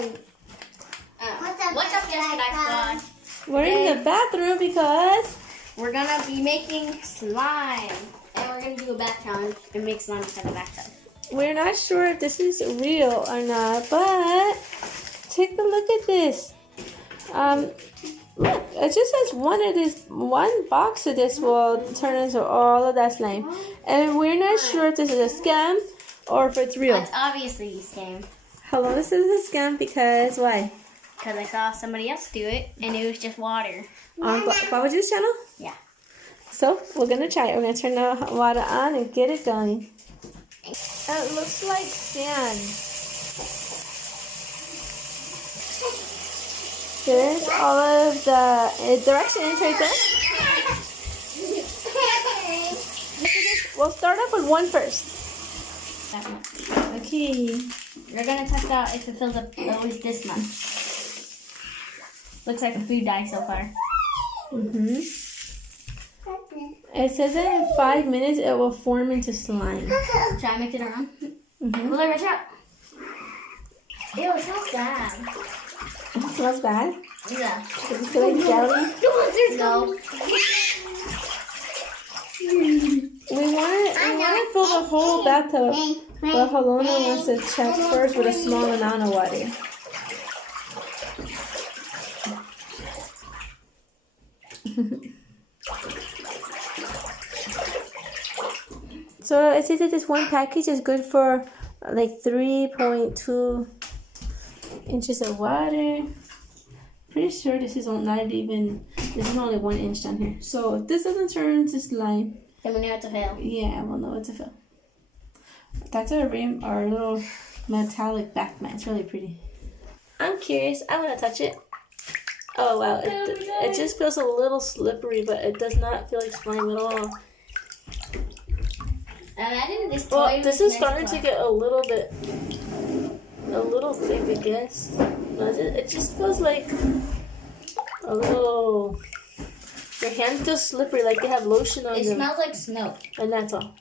What's up, Jessica Squad? We're in the bathroom because we're gonna be making slime. And we're gonna do a bath challenge and make slime inside the bathtub. we're not sure if this is real or not, but take a look at this. Look, it just says one box of this will turn into all of that slime. And we're not sure if this is a scam or if it's real. It's obviously a scam. How long this is a scam? Because why? Because I saw somebody else do it and it was just water. On Baba Juice channel? Yeah. So we're gonna try it. We're gonna turn the water on and get it going. It looks like sand. There's all of the directions right there. Look at this. We'll start off with one first. Okay. We're gonna test out if it fills up at least this much. Looks like a food dye so far. It says that in 5 minutes it will form into slime. Should I mix it around? Will I rush out? Ew, it smells bad. It smells bad. Yeah. Does it feel like jelly? No. We want to fill the whole bathtub, but Helena wants to check first with a small amount of water. So it says that this one package is good for like 3.2 inches of water. Pretty sure this is only 1 inch down here. So if this doesn't turn into slime, Then we know it's a fail. yeah, we'll know it's a fill. That's our little metallic back mat. It's really pretty. I'm curious. I want to touch it. Oh wow, it just feels a little slippery, but it does not feel like slime at all. Imagine this toy. Well, this is starting to get a little thick, I guess. It just feels like a little. Your hand feels slippery, like they have lotion on them. It smells like snow. And that's all.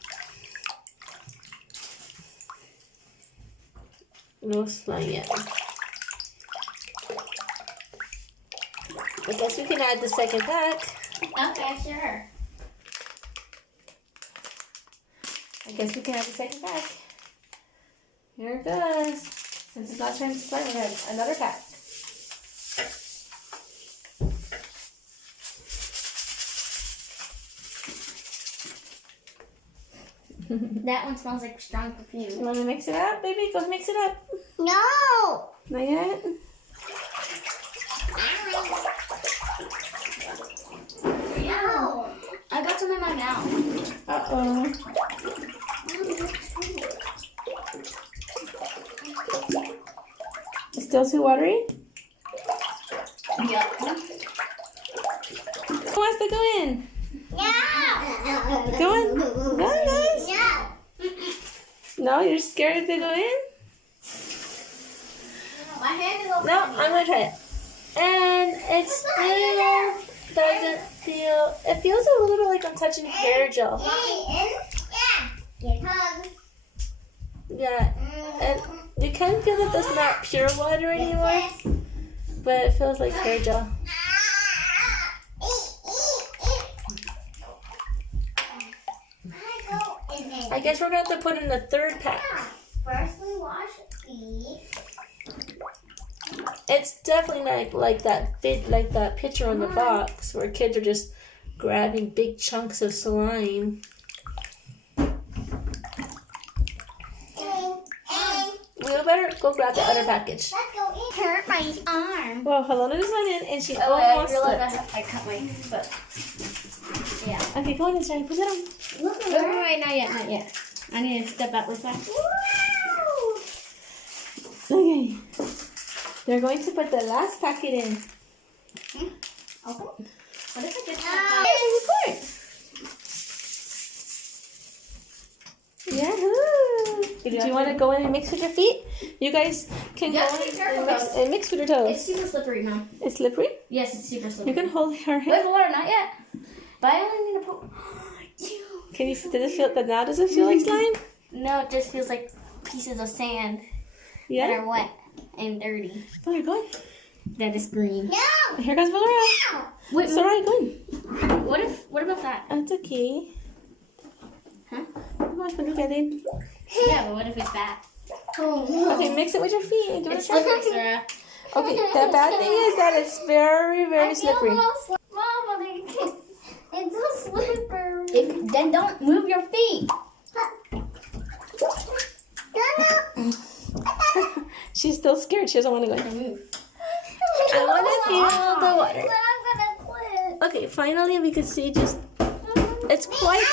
No slime yet. I guess we can add the second pack. Okay, sure. I guess we can add the second pack. Here it goes. Since it's not trying to slime, we're going to add another pack. That one smells like strong perfume. You want to mix it up, baby? Go mix it up. No! Not yet? No! I got some in my mouth. Uh-oh. It's still too watery? Yep. Who wants to go in? Yeah! Go in. Go in, guys. Yeah! No, you're scared to go in? My hand is open. No, I'm going to try it. And it still doesn't feel... It feels a little bit like I'm touching hair gel. Yeah. And you can feel that that's not pure water anymore. But it feels like hair gel. I guess we're going to have to put in the third pack. First we wash these. It's definitely like that picture on the box where kids are just grabbing big chunks of slime. We better go grab the other package. Let's go in. Hurt my arm. Well, Helena just went in and she I almost realized slipped. I cut my foot. Yeah. Okay, go on inside. Put it on. Look at that. Wait, not yet. I need to step out real fast. Okay. They're going to put the last packet in. Open? What if I just Hey, Yahoo! Do you want to go in and mix with your feet? You guys can Yeah, go be in careful, and mix with your toes. It's super slippery, Mom. It's slippery? Yes, it's super slippery. You can hold her Wait, hand. water, not yet. But I only need to put... Can you? Does it feel that now? Does it feel like slime? No, it just feels like pieces of sand that Yeah. are wet. and dirty. Valora, go in. That is green. No. Here comes Valora. Wait, Soraya, go in. what about that? That's okay. Huh? Come on, look at it. Yeah, but what if it's bad? Oh no. Okay, mix it with your feet and give it a It's try. slippery, Sarah. Okay, the bad thing is that it's very, very slippery. Mama, it's so slippery. Then don't move your feet. She's still scared. She doesn't want to go in. Move. I want to feel the water. But I'm gonna quit. Okay, finally we can see just it's quite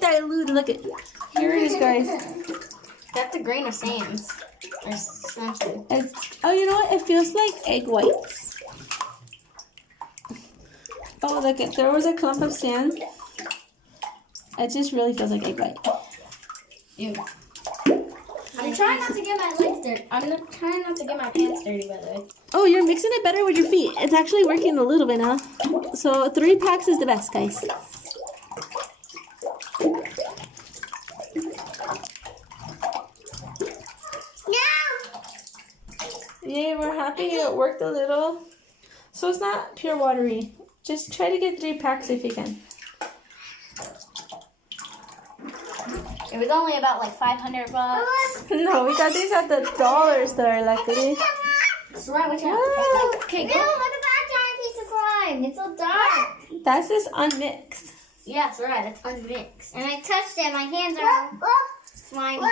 dilute. Look at here it is, guys. That's a grain of sand. Or something. Oh, you know what? It feels like egg whites. Oh, look at there was a clump of sand. It just really feels like egg white. Ew. I'm trying not to get my legs dirty. I'm trying not to get my pants dirty, by the way. Oh, you're mixing it better with your feet. It's actually working a little bit now. So 3 packs is the best, guys. Yay, we're happy it worked a little. So it's not pure watery. Just try to get 3 packs if you can. It was only about like $500. No, we got these at the dollar store, luckily. That's right, watch out. Wow. Okay, No, go. look at that giant piece of slime. It's so dark. That's just unmixed. Yeah, that's right. That's unmixed. And I touched it. My hands are slimy.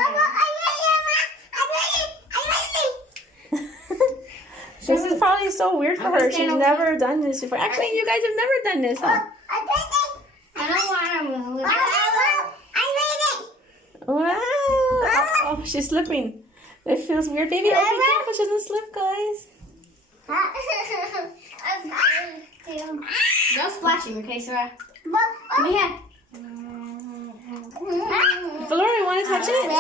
This is probably so weird for I'm her. gonna She's stand over never done this before. Actually, you guys have never done this, huh? I don't want to move. Wow. Oh, she's slipping. It feels weird. Baby, oh, be careful. She doesn't slip, guys. No splashing, okay, Sarah? Come here. Valora, you want to touch it?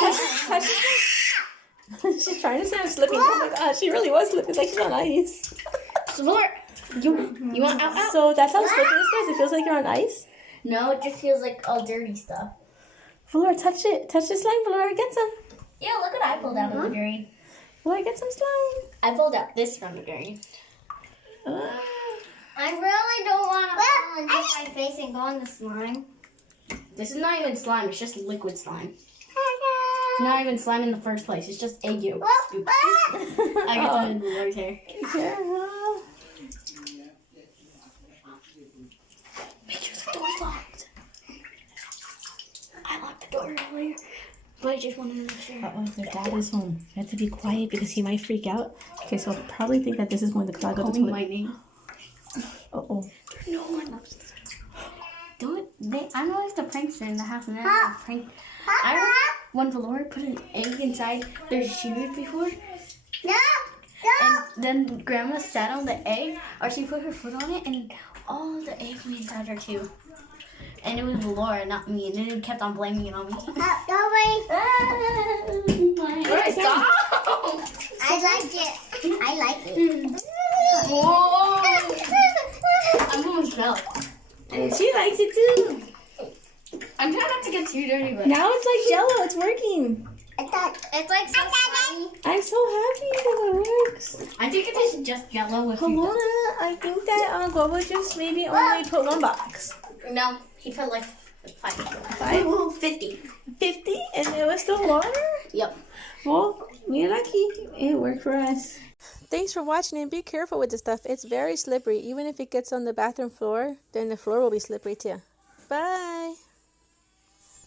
Touch it. She's trying to say I'm slipping. Oh my god, she really was slipping. It's like she's on ice. So, Lord, you want out? So that's how slipping is, guys. It feels like you're on ice. No, it just feels like all dirty stuff. Valora, touch it. Touch the slime, Valora. Get some. Yeah, look what I pulled out of the drain. Valora, get some slime. I pulled out this from the drain. I really don't want to fall and hit my face and go in the slime. This is not even slime. It's just liquid slime. It's not even slime in the first place. It's just egg yolk. Oops. I got some in the Lord's hair. Careful. Make sure the door's locked. I locked the door earlier, but I just wanted to make sure. Uh-oh, their dad is home. You have to be quiet because he might freak out. Okay, so I'll probably think that this is when the cloud Call goes me to my name. Uh-oh. No one upstairs. Do it. I know it's the prankster in the house, and then I prank. I remember when Valora put an egg inside their shoes before, and then Grandma sat on the egg, or she put her foot on it, and all the egg went inside her too. And it was Valora, not me, and then it kept on blaming it on me. Stop! I like it. Whoa! I'm gonna smell it. And she likes it too. I'm trying not to get too dirty, but Now it's like Jell-O. It's working. It's like so slimy. I'm so happy that it works. I think it is just Jell-O with Paloma, I think that Guava just maybe only put 1 box. No, he put like 5. 50. 50? And it was still water? Yep. Well, we're lucky. It worked for us. Thanks for watching, and be careful with this stuff. It's very slippery. Even if it gets on the bathroom floor, then the floor will be slippery too. Bye.